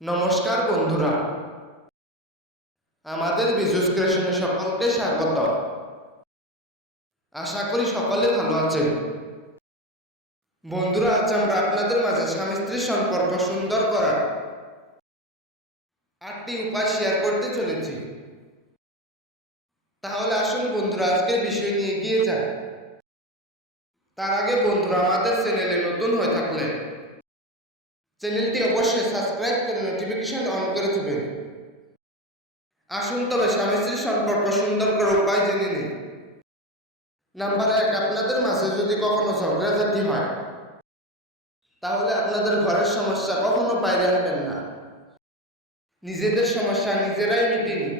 নমস্কার বন্ধুরা, আমাদের বিজুস ক্রিয়েশনে সকলকে স্বাগত। আশা করি সকলে ভালো আছেন। বন্ধুরা, আজ আমরা আপনাদের মাঝে স্বামী স্ত্রীর সম্পর্ক সুন্দর করার 8টি উপায় শেয়ার করতে চলেছি। তাহলে আসুন বন্ধুরা, আজকের বিষয় নিয়ে এগিয়ে যাই। তার আগে বন্ধুরা, আমাদের চ্যানেলে নতুন হয়ে থাকলে চ্যানেলটি অবশ্যই সাবস্ক্রাইব করে নোটিফিকেশন অন করে দেবেন। আসুন তবে স্বামী স্ত্রীর সম্পর্ক সুন্দর করার উপায় জেনে নিন। নাম্বার 1, আপনাদের মাঝে যদি কখনো ঝগড়াঝাটি হয় তাহলে আপনাদের ঘরের সমস্যা কখনো বাইরে আনবেন না। নিজেদের সমস্যা নিজেরাই মিটিয়ে নিন।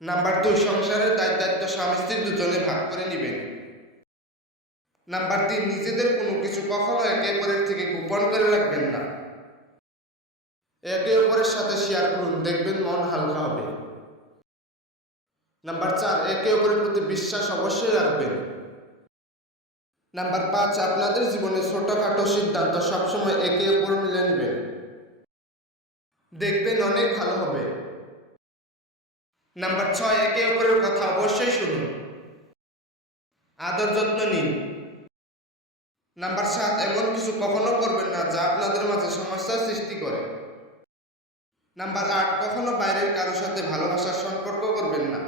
নাম্বার 2, সংসারের দায়িত্ব স্বামী স্ত্রী দুজনে ভাগ করে নেবেন। নাম্বার 3, নিজেদের কোনো কিছু কখনো একে অপরের থেকে গোপন করে রাখবেন না। একে অপরের সাথে শেয়ার করুন, দেখবেন মন হালকা হবে। নাম্বার 4, একে অপরের প্রতি বিশ্বাস অবশ্যই রাখবেন। নাম্বার 5, আপনাদের জীবনে ছোটখাটো সিদ্ধান্ত সবসময় একে অপর মিলে নেবেন, দেখবেন অনেক ভালো হবে। নাম্বার 6, একে অপরের কথা অবশ্যই শুনুন, আদর যত্ন নিন। নাম্বার 7, এমন কিছু কখনো করবেন না যা আপনাদের মাঝে সমস্যার সৃষ্টি করে। নাম্বার 8, কখনো বাইরের কারোর সাথে ভালোবাসার সম্পর্ক করবেন না।